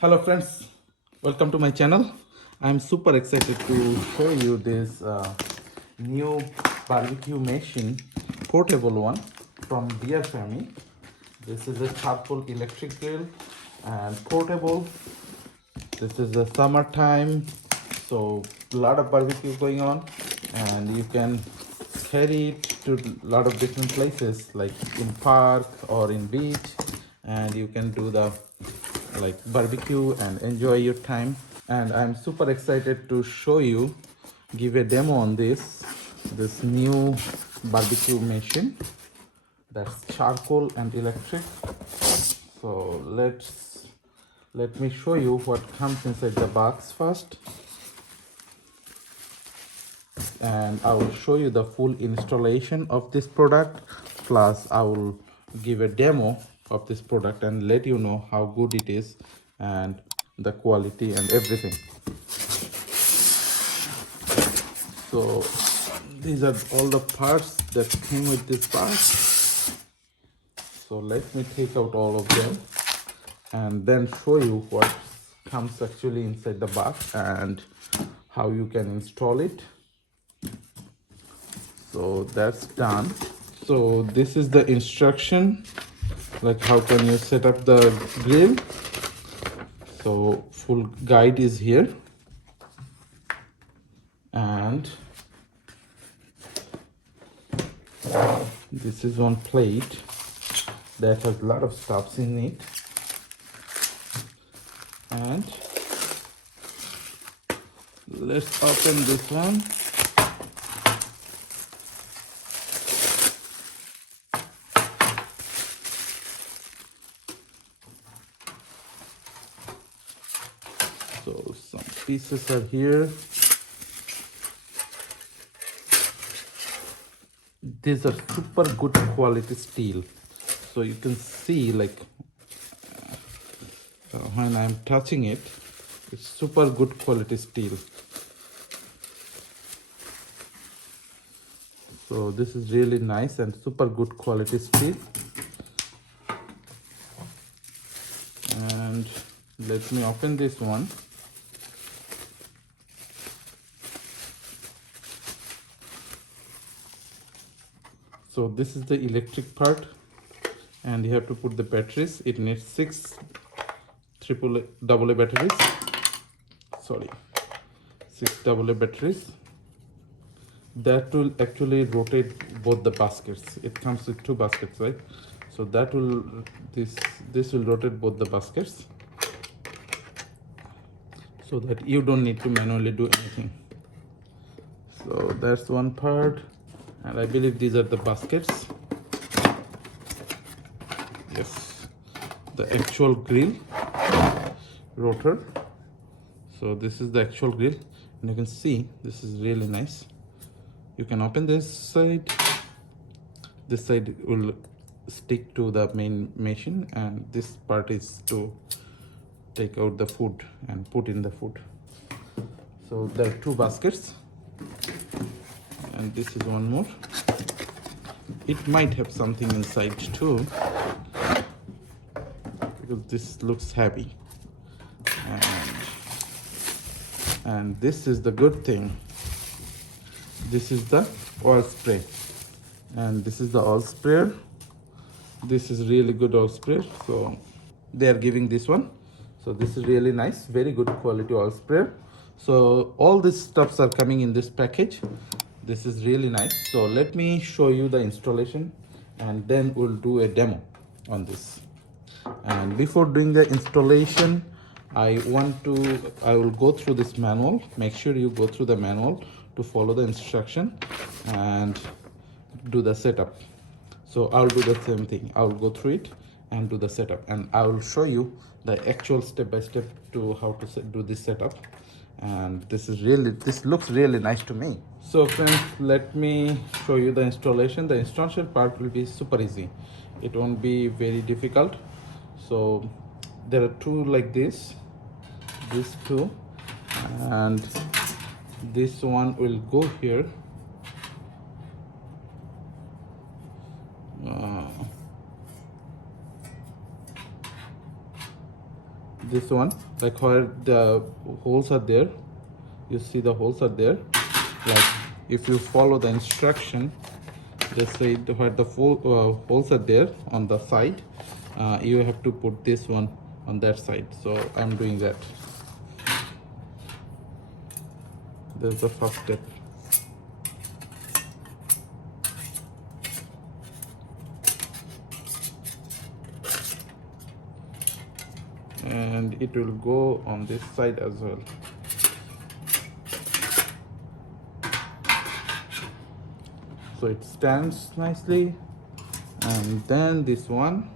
Hello friends, welcome to my channel. I'm super excited to show you this new barbecue machine, portable one from Deerfamy. This is a charcoal electric grill and portable. This is the summertime, so a lot of barbecue going on, and you can carry it to a lot of different places like in park or in beach, and you can do the like barbecue and enjoy your time. And I'm super excited to show you, give a demo on this new barbecue machine that's charcoal and electric. So let me show you what comes inside the box first, and I will show you the full installation of this product, plus I will give a demo of this product and let you know how good it is and the quality and everything. So these are all the parts that came with this box. So let me take out all of them and then show you what comes actually inside the box and how you can install it. So that's done. So this is the instruction, like how can you set up the grill. So full guide is here, and this is one plate that has a lot of stuffs in it. And let's open this one. So some pieces are here. These are super good quality steel. So you can see, like when I'm touching it, it's super good quality steel. So this is really nice and super good quality steel. And let me open this one. So this is the electric part, and you have to put the batteries. It needs 6 AA batteries. Sorry, 6 AA batteries. That will actually rotate both the baskets. It comes with 2 baskets, right? So that will this will rotate both the baskets, so that you don't need to manually do anything. So that's one part, and I believe these are the baskets. Yes, the actual grill rotor. So this is the actual grill, and you can see this is really nice. You can open this side. This side will stick to the main machine, and this part is to take out the food and put in the food. So there are 2 baskets, and this is one more. It might have something inside too, because this looks heavy. And this is the good thing. This is the oil spray, and this is the oil sprayer. This is really good oil sprayer, so they are giving this one. So this is really nice, very good quality oil sprayer. So all these stuffs are coming in this package. This is really nice. So let me show you the installation, and then we'll do a demo on this. And before doing the installation, I will go through this manual. Make sure you go through the manual to follow the instruction and do the setup. So I'll do the same thing. I'll go through it and do the setup, and I will show you the actual step-by-step to how to do this setup. And this looks really nice to me. So friends, let me show you the installation. The installation part will be super easy. It won't be very difficult. So there are 2 like this, these 2, and this one will go here. this one, like where the holes are there, you see the holes are there. Like if you follow the instruction, just say where the holes are there on the side, you have to put this one on that side. So I'm doing that. That's the first step. And it will go on this side as well. So it stands nicely. And then this one,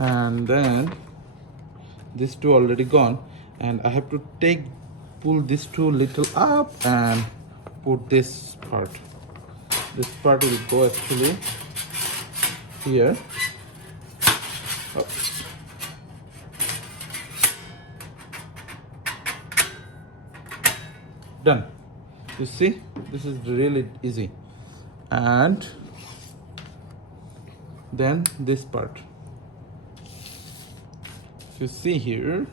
and then these two already gone, and I have to pull these two little up and put this part. This part will go actually here. Oh. Done. You see, this is really easy. And then this part, if you see here,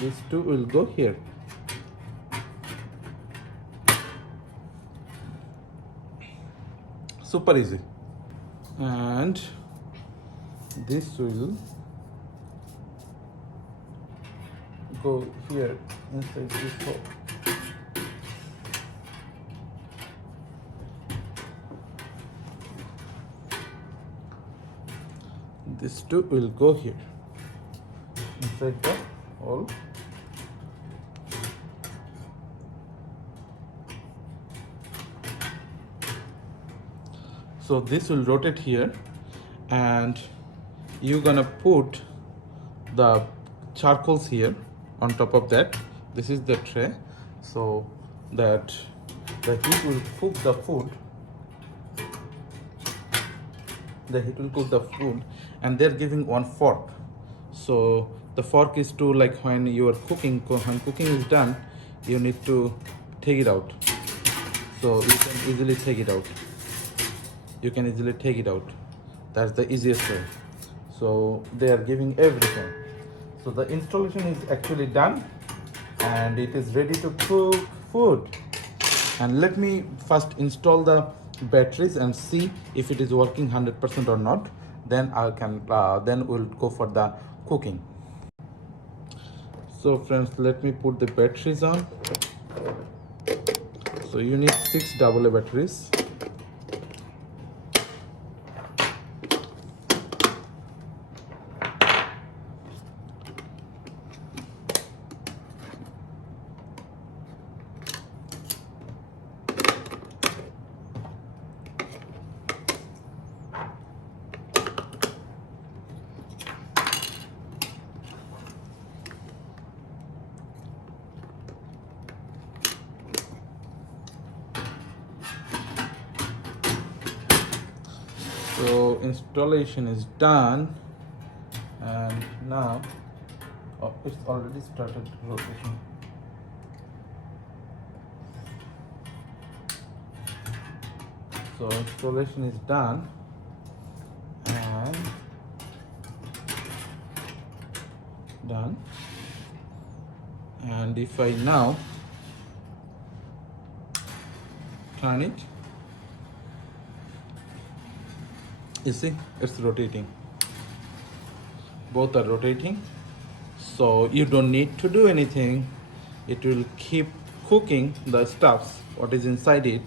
these two will go here. Super easy. And this will go here inside this hole. This two will go here inside the hole. So this will rotate here, and you're gonna put the charcoals here on top of that. This is the tray, so that the heat will cook the food. The heat will cook the food, and they're giving one fork. So the fork is to, like, when you are cooking, when cooking is done, you need to take it out. So you can easily take it out. You can easily take it out. That's the easiest way. So they are giving everything. So the installation is actually done, and it is ready to cook food. And let me first install the batteries and see if it is working 100% or not. Then I can then we'll go for the cooking. So friends, let me put the batteries on. So you need 6 AA batteries. So installation is done, and now it's already started rotation. So installation is done, and done. And if I now turn it, you see it's rotating. Both are rotating, so you don't need to do anything. It will keep cooking the stuffs what is inside it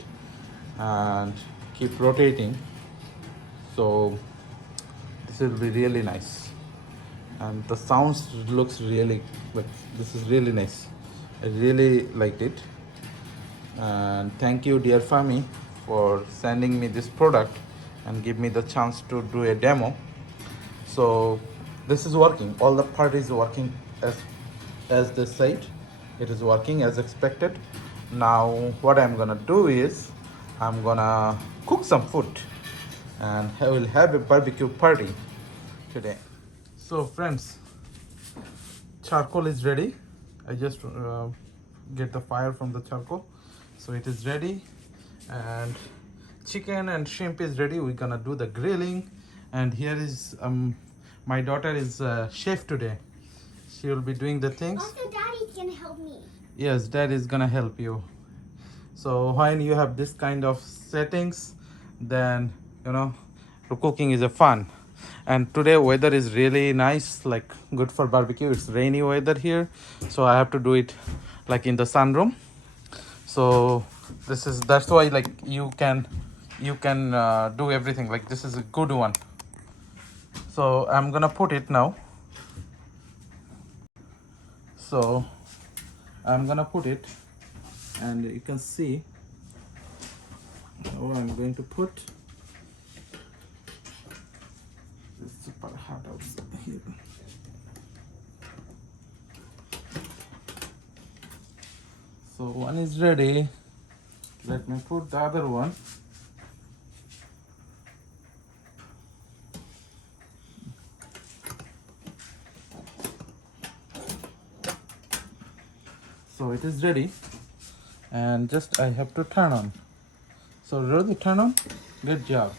and keep rotating. So this will be really nice, and the sounds looks really, like, this is really nice. I really liked it, and thank you Deerfamy for sending me this product and give me the chance to do a demo. So this is working. All the part is working as they said. It is working as expected. Now what I'm gonna do is I'm gonna cook some food, and I will have a barbecue party today. So friends, charcoal is ready. I just get the fire from the charcoal, so it is ready. And chicken and shrimp is ready. We're gonna do the grilling. And here is my daughter is chef today. She will be doing the things. Also, Daddy's gonna help me. Yes, Dad is gonna help you. So when you have this kind of settings, then you know the cooking is a fun. And today weather is really nice, like good for barbecue. It's rainy weather here, so I have to do it like in the sunroom. So that's why like you can do everything. Like this is a good one. So I'm gonna put it now. So I'm gonna put it, and you can see what I'm going to put. It's super hot outside here. So one is ready. Let me put the other one. So it is ready, and just I have to turn on. So really turn on. Good job.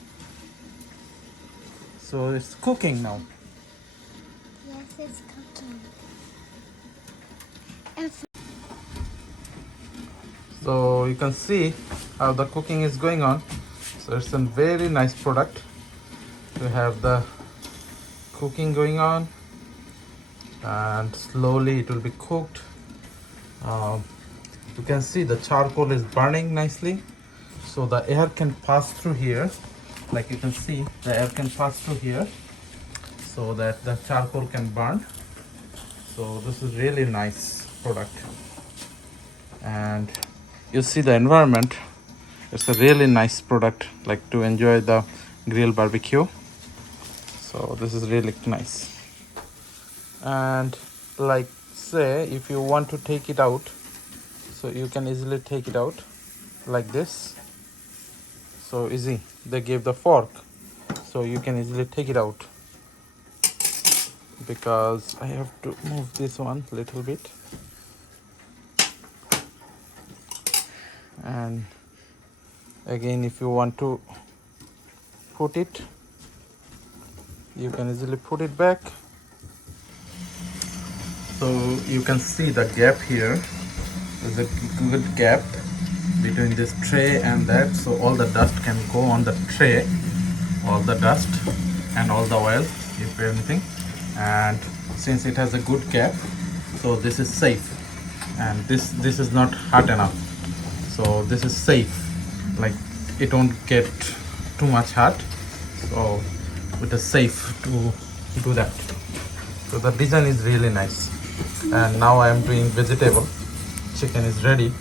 So it's cooking now. Yes, it's cooking. So you can see how the cooking is going on. So it's a very nice product to have the cooking going on, and slowly it will be cooked. You can see the charcoal is burning nicely, so the air can pass through here. Like you can see the air can pass through here, so that the charcoal can burn. So this is really nice product, and you see the environment. It's a really nice product, like to enjoy the grill barbecue. So this is really nice. And like say if you want to take it out, so you can easily take it out like this. So easy. They gave the fork, so you can easily take it out. Because I have to move this one a little bit. And again, if you want to put it, you can easily put it back. So you can see the gap here. There's a good gap between this tray and that, so all the dust can go on the tray, all the dust and all the oil, if anything. And since it has a good gap, so this is safe, and this is not hot enough, so this is safe, like it won't get too much hot, so it is safe to do that. So the design is really nice. And now I am doing vegetable. Chicken is ready,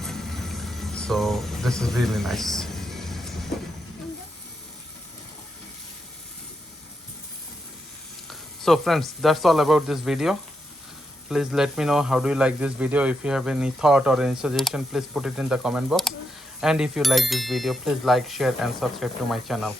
so this is really nice. So friends, that's all about this video. Please let me know how do you like this video. If you have any thought or any suggestion, please put it in the comment box. And if you like this video, please like, share and subscribe to my channel.